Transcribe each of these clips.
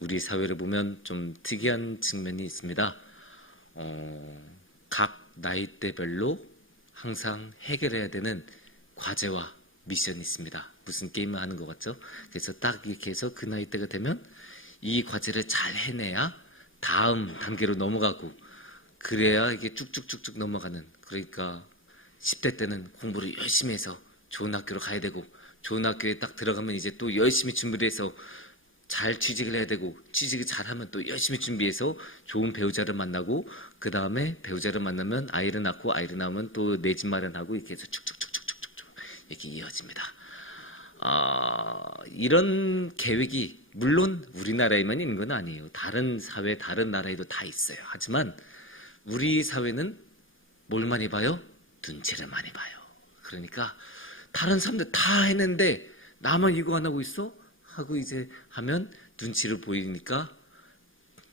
우리 사회를 보면 좀 특이한 측면이 있습니다. 각 나이대별로 항상 해결해야 되는 과제와 미션이 있습니다. 무슨 게임을 하는 것 같죠? 그래서 딱 이렇게 해서 그 나이대가 되면 이 과제를 잘 해내야 다음 단계로 넘어가고, 그래야 이게 쭉쭉쭉쭉 넘어가는, 그러니까 10대 때는 공부를 열심히 해서 좋은 학교로 가야 되고, 좋은 학교에 딱 들어가면 이제 또 열심히 준비를 해서 잘 취직을 해야 되고, 취직을 잘하면 또 열심히 준비해서 좋은 배우자를 만나고, 그 다음에 배우자를 만나면 아이를 낳고, 아이를 낳으면 또 내 집 마련하고, 이렇게 해서 쭉쭉쭉쭉쭉쭉 이렇게 이어집니다. 이런 계획이 물론 우리나라에만 있는 건 아니에요. 다른 사회, 다른 나라에도 다 있어요. 하지만 우리 사회는 뭘 많이 봐요? 눈치를 많이 봐요. 그러니까 다른 사람들 다 했는데 나만 이거 안 하고 있어? 하고 이제 하면 눈치를 보이니까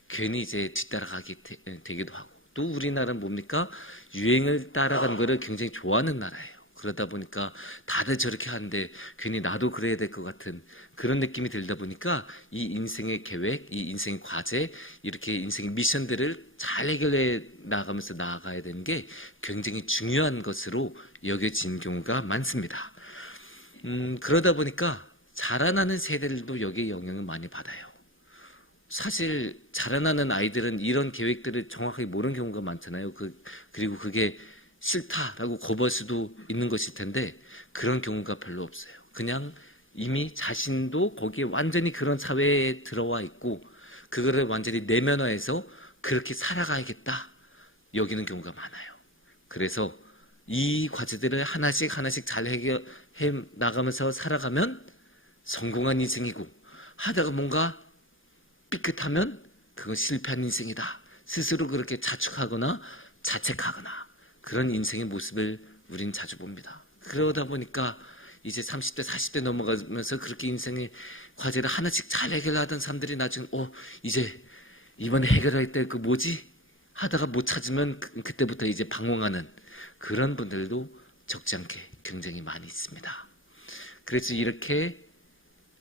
괜히 이제 뒤따라가게 되기도 하고, 또 우리나라는 뭡니까? 유행을 따라가는 거를 굉장히 좋아하는 나라예요. 그러다 보니까 다들 저렇게 하는데 괜히 나도 그래야 될 것 같은 그런 느낌이 들다 보니까 이 인생의 계획, 이 인생의 과제, 이렇게 인생의 미션들을 잘 해결해 나가면서 나아가야 되는 게 굉장히 중요한 것으로 여겨진 경우가 많습니다. 그러다 보니까 자라나는 세대들도 여기에 영향을 많이 받아요. 사실 자라나는 아이들은 이런 계획들을 정확하게 모르는 경우가 많잖아요. 그리고 그게 싫다라고 거부할 수도 있는 것일 텐데 그런 경우가 별로 없어요. 그냥 이미 자신도 거기에 완전히 그런 사회에 들어와 있고 그거를 완전히 내면화해서 그렇게 살아가야겠다 여기는 경우가 많아요. 그래서 이 과제들을 하나씩 하나씩 잘 해결해 나가면서 살아가면 성공한 인생이고, 하다가 뭔가 삐끗하면 그건 실패한 인생이다. 스스로 그렇게 자축하거나 자책하거나 그런 인생의 모습을 우린 자주 봅니다. 그러다 보니까 이제 30대, 40대 넘어가면서 그렇게 인생의 과제를 하나씩 잘 해결하던 사람들이 나중에 이제 이번에 해결할 때 그 뭐지? 하다가 못 찾으면 그때부터 이제 방황하는 그런 분들도 적지 않게 굉장히 많이 있습니다. 그래서 이렇게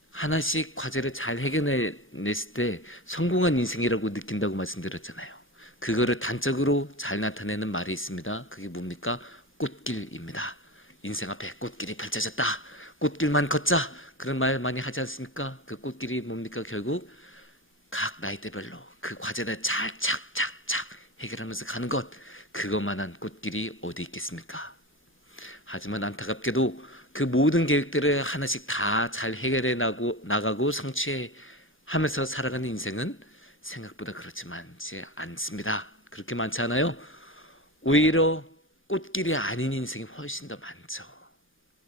하나씩 과제를 잘 해결해냈을 때 성공한 인생이라고 느낀다고 말씀드렸잖아요. 그거를 단적으로 잘 나타내는 말이 있습니다. 그게 뭡니까? 꽃길입니다. 인생 앞에 꽃길이 펼쳐졌다. 꽃길만 걷자. 그런 말 많이 하지 않습니까? 그 꽃길이 뭡니까? 결국 각 나이대별로 그 과제를 잘 착착착 해결하면서 가는 것, 그것만한 꽃길이 어디 있겠습니까? 하지만 안타깝게도 그 모든 계획들을 하나씩 다 잘 해결해 나가고 성취해 하면서 살아가는 인생은 생각보다 그렇지 많지 않습니다. 그렇게 많지 않아요? 오히려 꽃길이 아닌 인생이 훨씬 더 많죠.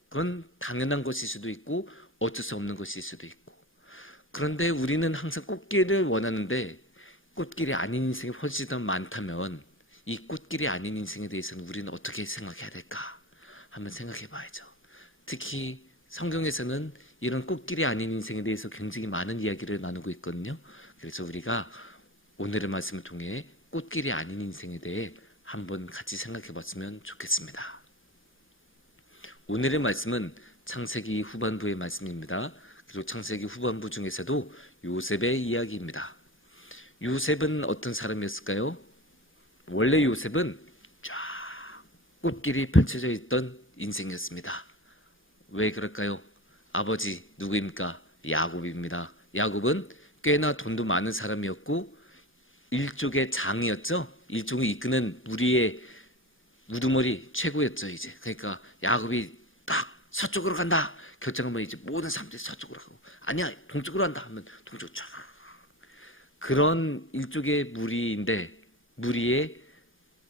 그건 당연한 것일 수도 있고 어쩔 수 없는 것일 수도 있고, 그런데 우리는 항상 꽃길을 원하는데 꽃길이 아닌 인생이 훨씬 더 많다면 이 꽃길이 아닌 인생에 대해서는 우리는 어떻게 생각해야 될까? 한번 생각해 봐야죠. 특히 성경에서는 이런 꽃길이 아닌 인생에 대해서 굉장히 많은 이야기를 나누고 있거든요. 그래서 우리가 오늘의 말씀을 통해 꽃길이 아닌 인생에 대해 한번 같이 생각해 봤으면 좋겠습니다. 오늘의 말씀은 창세기 후반부의 말씀입니다. 그리고 창세기 후반부 중에서도 요셉의 이야기입니다. 요셉은 어떤 사람이었을까요? 원래 요셉은 쫙 꽃길이 펼쳐져 있던 인생이었습니다. 왜 그럴까요? 아버지 누구입니까? 야곱입니다. 야곱은 꽤나 돈도 많은 사람이었고 일족의 장이었죠. 일족을 이끄는 무리의 우두머리 최고였죠. 이제 그러니까 야곱이 딱 서쪽으로 간다 결정하면 이제 모든 사람들이 서쪽으로 가고, 아니야 동쪽으로 간다 하면 동쪽으로 쫙, 그런 일족의 무리의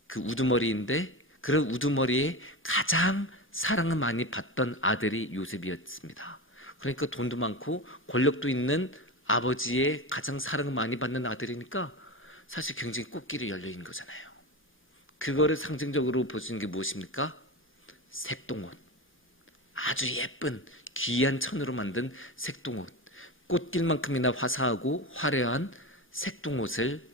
그 우두머리인데, 그런 우두머리에 가장 사랑을 많이 받던 아들이 요셉이었습니다. 그러니까 돈도 많고 권력도 있는 아버지의 가장 사랑을 많이 받는 아들이니까 사실 굉장히 꽃길이 열려있는 거잖아요. 그거를 상징적으로 보시는 게 무엇입니까? 색동옷. 아주 예쁜 귀한 천으로 만든 색동옷. 꽃길만큼이나 화사하고 화려한 색동옷을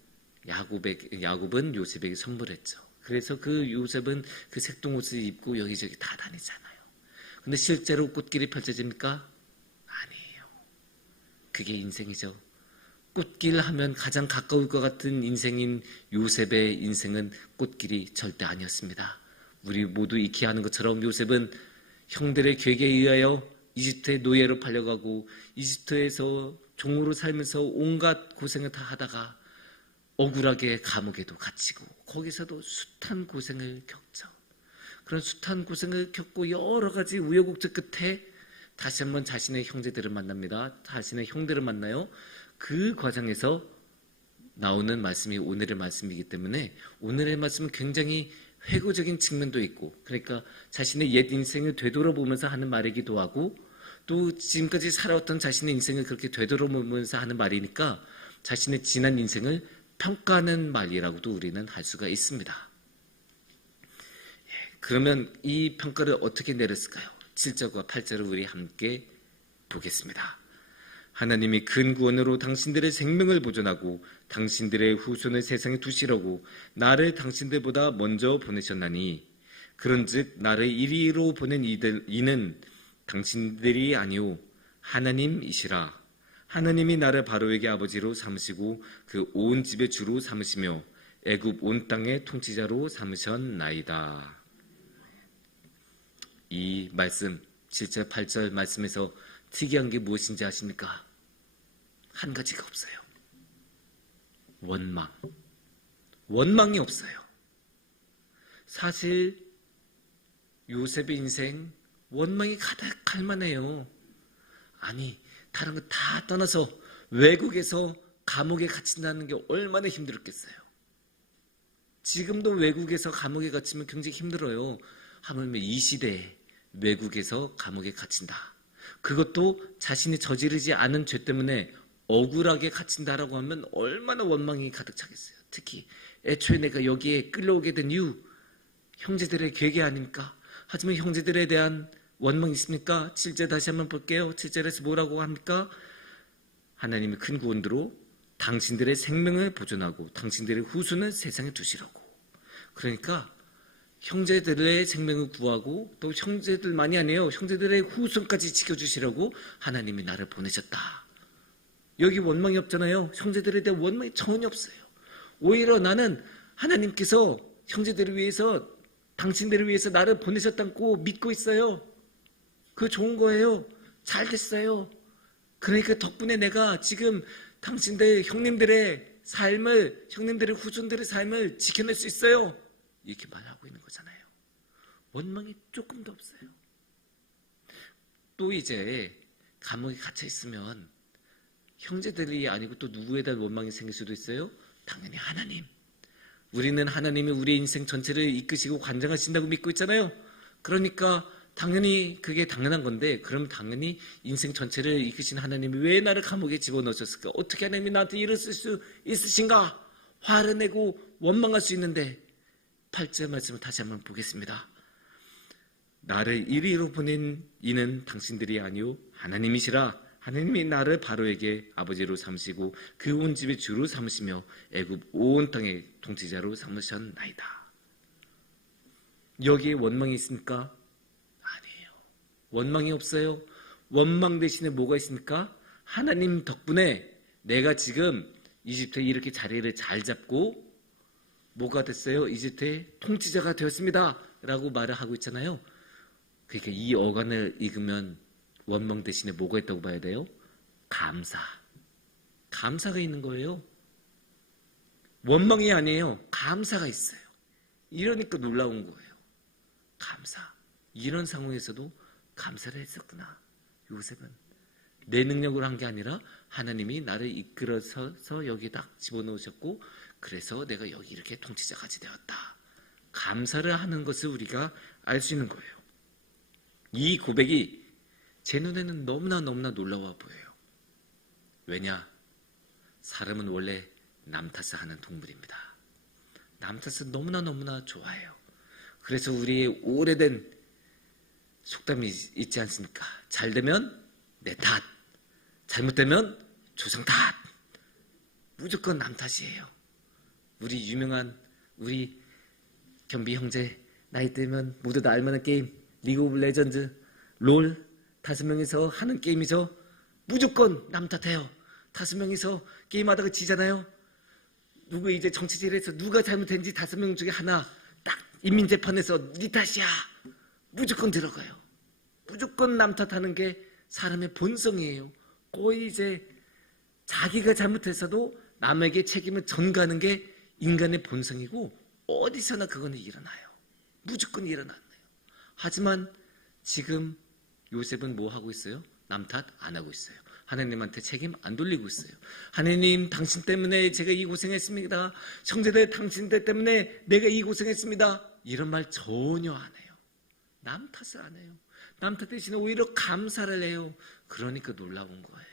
야곱은 요셉에게 선물했죠. 그래서 그 요셉은 그 색동옷을 입고 여기저기 다 다니잖아요. 근데 실제로 꽃길이 펼쳐집니까? 아니에요. 그게 인생이죠. 꽃길 하면 가장 가까울 것 같은 인생인 요셉의 인생은 꽃길이 절대 아니었습니다. 우리 모두 익히 아는 것처럼 요셉은 형들의 계획에 의하여 이집트의 노예로 팔려가고 이집트에서 종으로 살면서 온갖 고생을 다 하다가 억울하게 감옥에도 갇히고 거기서도 숱한 고생을 겪죠. 그런 숱한 고생을 겪고 여러 가지 우여곡절 끝에 다시 한번 자신의 형제들을 만납니다. 자신의 형들을 만나요. 그 과정에서 나오는 말씀이 오늘의 말씀이기 때문에 오늘의 말씀은 굉장히 회고적인 측면도 있고, 그러니까 자신의 옛 인생을 되돌아보면서 하는 말이기도 하고, 또 지금까지 살아왔던 자신의 인생을 그렇게 되돌아보면서 하는 말이니까 자신의 지난 인생을 평가하는 말이라고도 우리는 할 수가 있습니다. 그러면 이 평가를 어떻게 내렸을까요? 7절과 8절을 우리 함께 보겠습니다. 하나님이 큰 구원으로 당신들의 생명을 보존하고 당신들의 후손을 세상에 두시려고 나를 당신들보다 먼저 보내셨나니, 그런즉 나를 이리로 보낸 이는 당신들이 아니오 하나님이시라. 하나님이 나를 바로에게 아버지로 삼으시고 그 온 집의 주로 삼으시며 애굽 온 땅의 통치자로 삼으셨나이다. 이 말씀 7절 8절 말씀에서 특이한 게 무엇인지 아십니까? 한 가지가 없어요. 원망이 없어요. 사실 요셉의 인생 원망이 가득할 만해요. 아니, 다른 거 다 떠나서 외국에서 감옥에 갇힌다는 게 얼마나 힘들었겠어요. 지금도 외국에서 감옥에 갇히면 굉장히 힘들어요. 하물며 이 시대에 외국에서 감옥에 갇힌다. 그것도 자신이 저지르지 않은 죄 때문에 억울하게 갇힌다라고 하면 얼마나 원망이 가득 차겠어요. 특히 애초에 내가 여기에 끌려오게 된 이유, 형제들의 계획이 아닙니까? 하지만 형제들에 대한 원망이 있습니까? 7절 다시 한번 볼게요. 7절에서 뭐라고 합니까? 하나님의 큰 구원으로 당신들의 생명을 보존하고 당신들의 후손을 세상에 두시라고. 그러니까 형제들의 생명을 구하고 또 형제들만이 아니에요. 형제들의 후손까지 지켜주시라고 하나님이 나를 보내셨다. 여기 원망이 없잖아요. 형제들에 대한 원망이 전혀 없어요. 오히려 나는 하나님께서 형제들을 위해서, 당신들을 위해서 나를 보내셨다고 믿고 있어요. 그거 좋은 거예요. 잘 됐어요. 그러니까 덕분에 내가 지금 당신들, 형님들의 삶을, 형님들의 후손들의 삶을 지켜낼 수 있어요. 이렇게 말하고 있는 거잖아요. 원망이 조금도 없어요. 또 이제 감옥에 갇혀 있으면 형제들이 아니고 또 누구에 대한 원망이 생길 수도 있어요. 당연히 하나님. 우리는 하나님이 우리의 인생 전체를 이끄시고 관장하신다고 믿고 있잖아요. 그러니까 당연히 그게 당연한 건데, 그럼 당연히 인생 전체를 이끄신 하나님이 왜 나를 감옥에 집어넣으셨을까? 어떻게 하나님이 나한테 이랬을 수 있으신가? 화를 내고 원망할 수 있는데, 8절 말씀을 다시 한번 보겠습니다. 나를 이리로 보낸 이는 당신들이 아니오 하나님이시라. 하나님이 나를 바로에게 아버지로 삼으시고 그 온 집의 주로 삼으시며 애굽 온 땅의 통치자로 삼으셨나이다. 여기에 원망이 있습니까? 아니에요. 원망이 없어요. 원망 대신에 뭐가 있습니까? 하나님 덕분에 내가 지금 이집트에 이렇게 자리를 잘 잡고 뭐가 됐어요? 이집트의 통치자가 되었습니다. 라고 말을 하고 있잖아요. 그러니까 이 어간을 읽으면 원망 대신에 뭐가 있다고 봐야 돼요? 감사가 있는 거예요. 원망이 아니에요. 감사가 있어요. 이러니까 놀라운 거예요. 감사. 이런 상황에서도 감사를 했었구나. 요셉은 내 능력으로 한 게 아니라 하나님이 나를 이끌어서 여기 딱 집어넣으셨고, 그래서 내가 여기 이렇게 통치자까지 되었다. 감사를 하는 것을 우리가 알 수 있는 거예요. 이 고백이 제 눈에는 너무나 놀라워 보여요. 왜냐? 사람은 원래 남 탓을 하는 동물입니다. 남 탓을 너무나 좋아해요. 그래서 우리의 오래된 속담이 있지 않습니까? 잘 되면 내 탓, 잘못되면 조상 탓. 무조건 남 탓이에요. 우리 유명한 우리 겸비 형제 나이 들면 모두 다 알만한 게임 리그 오브 레전드 롤 5명이서 하는 게임이죠. 무조건 남 탓해요. 5명이서 게임하다가 지잖아요. 누구 이제 정치질에서 누가 잘못했는지 5명 중에 하나 딱 인민재판에서 네 탓이야. 무조건 들어가요. 무조건 남 탓하는 게 사람의 본성이에요. 거의 이제 자기가 잘못했어도 남에게 책임을 전가하는 게 인간의 본성이고 어디서나 그거는 일어나요. 무조건 일어나요. 하지만 지금 요셉은 뭐 하고 있어요? 남 탓 안 하고 있어요. 하나님한테 책임 안 돌리고 있어요. 하나님, 당신 때문에 제가 이 고생했습니다. 형제들, 당신들 때문에 내가 이 고생했습니다. 이런 말 전혀 안 해요. 남 탓을 안 해요. 남 탓 대신에 오히려 감사를 해요. 그러니까 놀라운 거예요.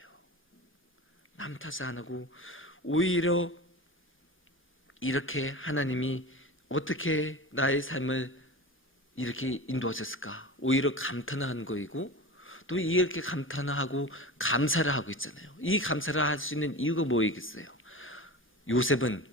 남 탓을 안 하고 오히려 이렇게 하나님이 어떻게 나의 삶을 이렇게 인도하셨을까? 오히려 감탄하는 거이고 또 이렇게 감탄하고 감사를 하고 있잖아요. 이 감사를 할 수 있는 이유가 뭐이겠어요? 요셉은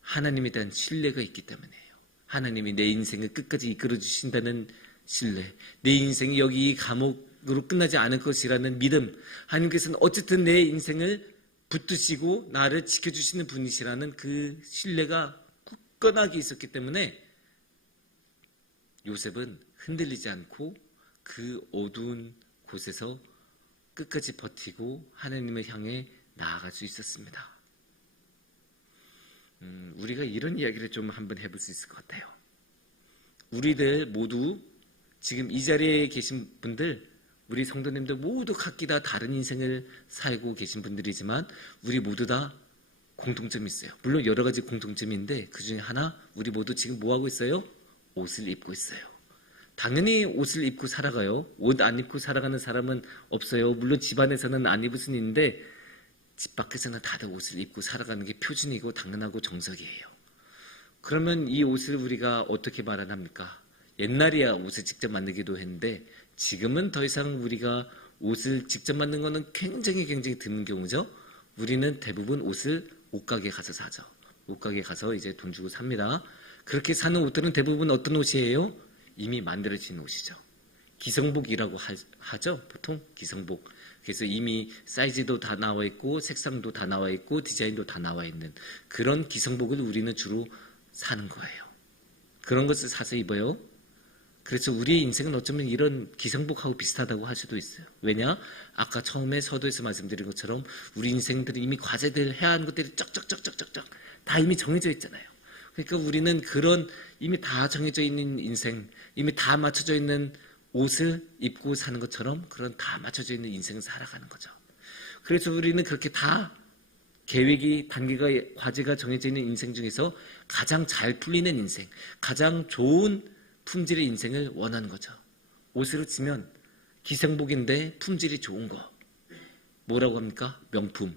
하나님에 대한 신뢰가 있기 때문이에요. 하나님이 내 인생을 끝까지 이끌어 주신다는 신뢰, 내 인생이 여기 이 감옥으로 끝나지 않을 것이라는 믿음, 하나님께서는 어쨌든 내 인생을 붙드시고 나를 지켜주시는 분이시라는 그 신뢰가 굳건하게 있었기 때문에 요셉은 흔들리지 않고 그 어두운 곳에서 끝까지 버티고 하나님을 향해 나아갈 수 있었습니다. 우리가 이런 이야기를 좀 한번 해볼 수 있을 것 같아요. 우리들 모두 지금 이 자리에 계신 분들, 우리 성도님들 모두 각기 다 다른 인생을 살고 계신 분들이지만 우리 모두 다 공통점이 있어요. 물론 여러 가지 공통점인데 그 중에 하나, 우리 모두 지금 뭐 하고 있어요? 옷을 입고 있어요. 당연히 옷을 입고 살아가요. 옷 안 입고 살아가는 사람은 없어요. 물론 집안에서는 안 입을 수는 있는데 집 밖에서는 다들 옷을 입고 살아가는 게 표준이고 당연하고 정석이에요. 그러면 이 옷을 우리가 어떻게 마련합니까? 옛날이야 옷을 직접 만들기도 했는데 지금은 더 이상 우리가 옷을 직접 만드는 거는 굉장히 드문 경우죠. 우리는 대부분 옷을 옷가게에 가서 사죠. 옷가게에 가서 이제 돈 주고 삽니다. 그렇게 사는 옷들은 대부분 어떤 옷이에요? 이미 만들어진 옷이죠. 기성복이라고 하죠. 보통 기성복. 그래서 이미 사이즈도 다 나와 있고 색상도 다 나와 있고 디자인도 다 나와 있는 그런 기성복을 우리는 주로 사는 거예요. 그런 것을 사서 입어요. 그래서 우리의 인생은 어쩌면 이런 기성복하고 비슷하다고 할 수도 있어요. 왜냐? 아까 처음에 서두에서 말씀드린 것처럼 우리 인생들은 이미 과제들 해야 하는 것들이 쩍쩍쩍쩍쩍 다 이미 정해져 있잖아요. 그러니까 우리는 그런 이미 다 정해져 있는 인생, 이미 다 맞춰져 있는 옷을 입고 사는 것처럼 그런 다 맞춰져 있는 인생을 살아가는 거죠. 그래서 우리는 그렇게 다 계획이, 단계가, 과제가 정해져 있는 인생 중에서 가장 잘 풀리는 인생, 가장 좋은 품질의 인생을 원하는 거죠. 옷으로 치면 기성복인데 품질이 좋은 거. 뭐라고 합니까? 명품.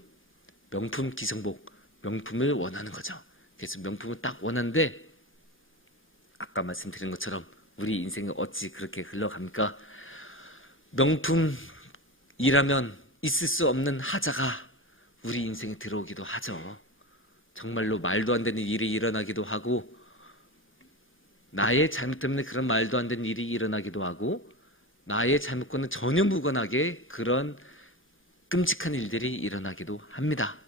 명품 기성복. 명품을 원하는 거죠. 그래서 명품을 딱 원하는데 아까 말씀드린 것처럼 우리 인생이 어찌 그렇게 흘러갑니까? 명품이라면 있을 수 없는 하자가 우리 인생에 들어오기도 하죠. 정말로 말도 안 되는 일이 일어나기도 하고 나의 잘못 때문에 그런 말도 안 되는 일이 일어나기도 하고 나의 잘못과는 전혀 무관하게 그런 끔찍한 일들이 일어나기도 합니다.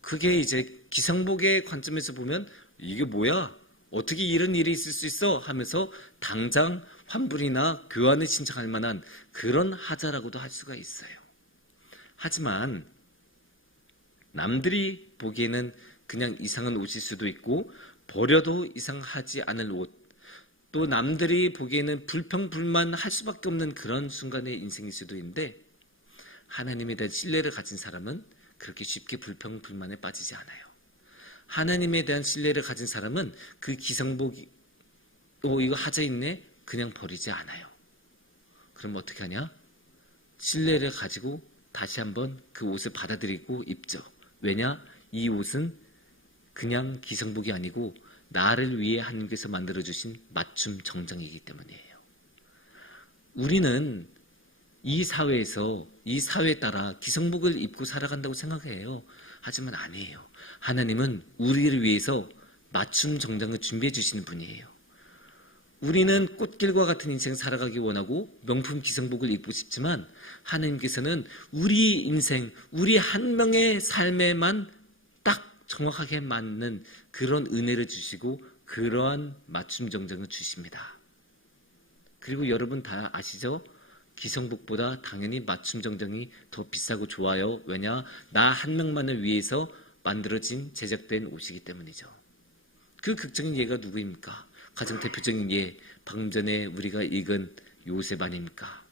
그게 이제 기성복의 관점에서 보면 이게 뭐야? 어떻게 이런 일이 있을 수 있어? 하면서 당장 환불이나 교환을 신청할 만한 그런 하자라고도 할 수가 있어요. 하지만 남들이 보기에는 그냥 이상한 옷일 수도 있고 버려도 이상하지 않을 옷, 또 남들이 보기에는 불평불만할 수밖에 없는 그런 순간의 인생일 수도 있는데 하나님에 대한 신뢰를 가진 사람은 그렇게 쉽게 불평불만에 빠지지 않아요. 하나님에 대한 신뢰를 가진 사람은 그 기성복, 이거 하자 있네? 그냥 버리지 않아요. 그럼 어떻게 하냐? 신뢰를 가지고 다시 한번 그 옷을 받아들이고 입죠. 왜냐? 이 옷은 그냥 기성복이 아니고 나를 위해 하나님께서 만들어주신 맞춤 정장이기 때문이에요. 우리는 이 사회에서 이 사회에 따라 기성복을 입고 살아간다고 생각해요. 하지만 아니에요. 하나님은 우리를 위해서 맞춤 정장을 준비해 주시는 분이에요. 우리는 꽃길과 같은 인생 살아가기 원하고 명품 기성복을 입고 싶지만 하나님께서는 우리 인생, 우리 한 명의 삶에만 딱 정확하게 맞는 그런 은혜를 주시고 그러한 맞춤 정정을 주십니다. 그리고 여러분 다 아시죠? 기성복보다 당연히 맞춤 정정이 더 비싸고 좋아요. 왜냐? 나 한 명만을 위해서 만들어진 제작된 옷이기 때문이죠. 그 극적인 예가 누구입니까? 가장 대표적인 예, 방금 전에 우리가 읽은 요셉 아닙니까?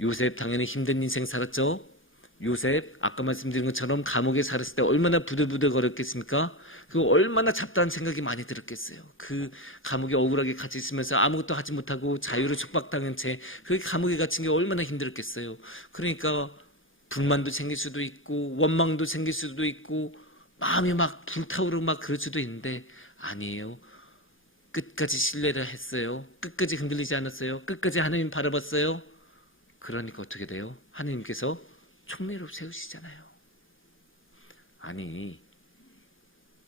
요셉 당연히 힘든 인생 살았죠? 요셉 아까 말씀드린 것처럼 감옥에 살았을 때 얼마나 부들부들 거렸겠습니까? 그 얼마나 잡다한 생각이 많이 들었겠어요. 그 감옥에 억울하게 갇혀 있으면서 아무것도 하지 못하고 자유를 촉박당한 채 그 감옥에 갇힌 게 얼마나 힘들었겠어요. 그러니까 불만도 생길 수도 있고 원망도 생길 수도 있고 마음이 막 불타오르고 막 그럴 수도 있는데 아니에요. 끝까지 신뢰를 했어요. 끝까지 흔들리지 않았어요. 끝까지 하나님 바라봤어요. 그러니까 어떻게 돼요? 하나님께서 총리로 세우시잖아요. 아니,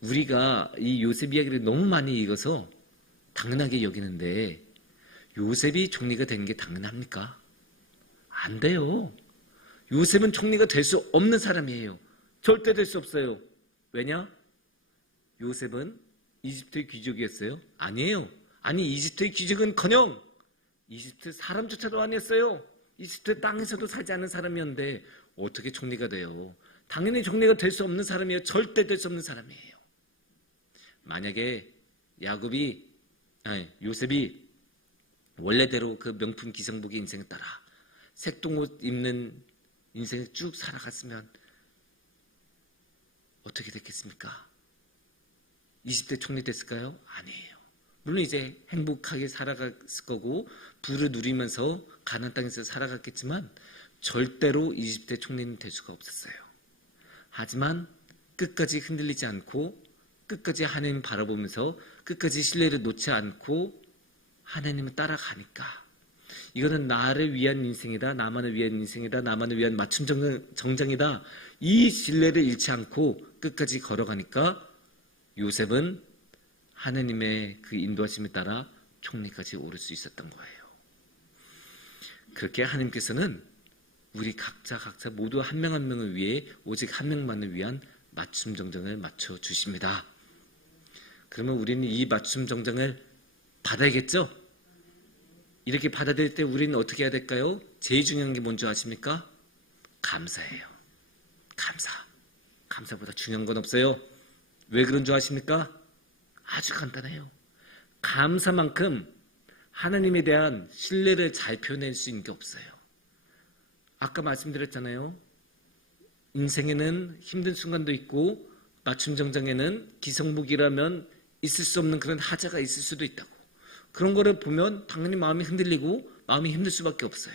우리가 이 요셉 이야기를 너무 많이 읽어서 당연하게 여기는데 요셉이 총리가 된 게 당연합니까? 안 돼요. 요셉은 총리가 될 수 없는 사람이에요. 절대 될 수 없어요. 왜냐? 요셉은 이집트의 귀족이었어요? 아니에요. 아니, 이집트의 귀족은커녕 이집트 사람조차도 아니었어요. 이집트 땅에서도 살지 않은 사람이었는데 어떻게 총리가 돼요? 당연히 총리가 될 수 없는 사람이에요. 절대 될 수 없는 사람이에요. 만약에 요셉이 원래대로 그 명품 기성복의 인생을 따라 색동옷 입는 인생을 쭉 살아갔으면 어떻게 됐겠습니까? 20대 총리 됐을까요? 아니에요. 물론 이제 행복하게 살아갔을 거고 부를 누리면서 가나안 땅에서 살아갔겠지만 절대로 20대 총리는 될 수가 없었어요. 하지만 끝까지 흔들리지 않고 끝까지 하나님 바라보면서 끝까지 신뢰를 놓지 않고 하나님을 따라가니까 이거는 나를 위한 인생이다. 나만을 위한 인생이다. 나만을 위한 맞춤 정장이다. 이 신뢰를 잃지 않고 끝까지 걸어가니까 요셉은 하나님의 그 인도하심에 따라 총리까지 오를 수 있었던 거예요. 그렇게 하나님께서는 우리 각자 모두 한 명 한 명을 위해 오직 한 명만을 위한 맞춤 정장을 맞춰 주십니다. 그러면 우리는 이 맞춤 정장을 받아야겠죠? 이렇게 받아들일 때 우리는 어떻게 해야 될까요? 제일 중요한 게 뭔지 아십니까? 감사예요. 감사보다 중요한 건 없어요. 왜 그런 줄 아십니까? 아주 간단해요. 감사만큼 하나님에 대한 신뢰를 잘 표현할 수 있는 게 없어요. 아까 말씀드렸잖아요. 인생에는 힘든 순간도 있고 맞춤 정장에는 기성복이라면 있을 수 없는 그런 하자가 있을 수도 있다고. 그런 거를 보면 당연히 마음이 흔들리고 마음이 힘들 수밖에 없어요.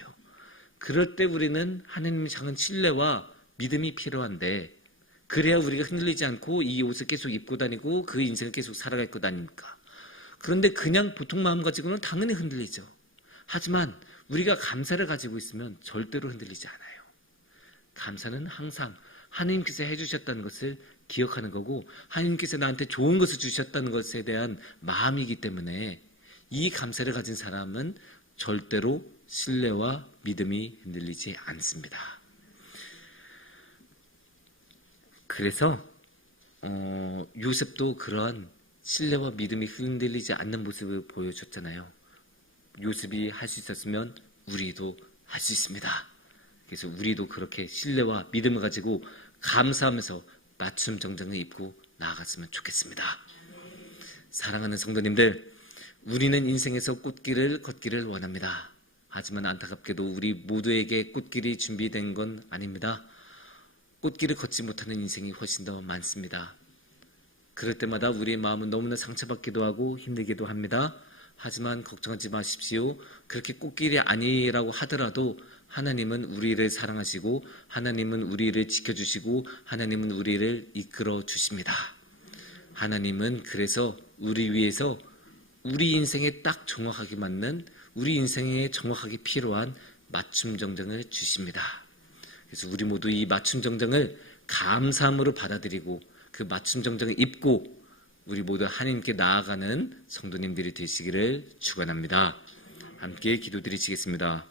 그럴 때 우리는 하나님의 작은 신뢰와 믿음이 필요한데 그래야 우리가 흔들리지 않고 이 옷을 계속 입고 다니고 그 인생을 계속 살아갈 것 아닙니까? 그런데 그냥 보통 마음 가지고는 당연히 흔들리죠. 하지만 우리가 감사를 가지고 있으면 절대로 흔들리지 않아요. 감사는 항상 하나님께서 해주셨다는 것을 기억하는 거고 하나님께서 나한테 좋은 것을 주셨다는 것에 대한 마음이기 때문에 이 감사를 가진 사람은 절대로 신뢰와 믿음이 흔들리지 않습니다. 그래서 요셉도 그러한 신뢰와 믿음이 흔들리지 않는 모습을 보여줬잖아요. 요셉이 할 수 있었으면 우리도 할 수 있습니다. 그래서 우리도 그렇게 신뢰와 믿음을 가지고 감사하면서 맞춤 정장을 입고 나아갔으면 좋겠습니다. 사랑하는 성도님들, 우리는 인생에서 꽃길을 걷기를 원합니다. 하지만 안타깝게도 우리 모두에게 꽃길이 준비된 건 아닙니다. 꽃길을 걷지 못하는 인생이 훨씬 더 많습니다. 그럴 때마다 우리의 마음은 너무나 상처받기도 하고 힘들기도 합니다. 하지만 걱정하지 마십시오. 그렇게 꽃길이 아니라고 하더라도 하나님은 우리를 사랑하시고 하나님은 우리를 지켜주시고 하나님은 우리를 이끌어 주십니다. 하나님은 그래서 우리 위해서 우리 인생에 딱 정확하게 맞는 우리 인생에 정확하게 필요한 맞춤 정장을 주십니다. 그래서 우리 모두 이 맞춤 정장을 감사함으로 받아들이고 그 맞춤 정장을 입고 우리 모두 하나님께 나아가는 성도님들이 되시기를 축원합니다. 함께 기도드리시겠습니다.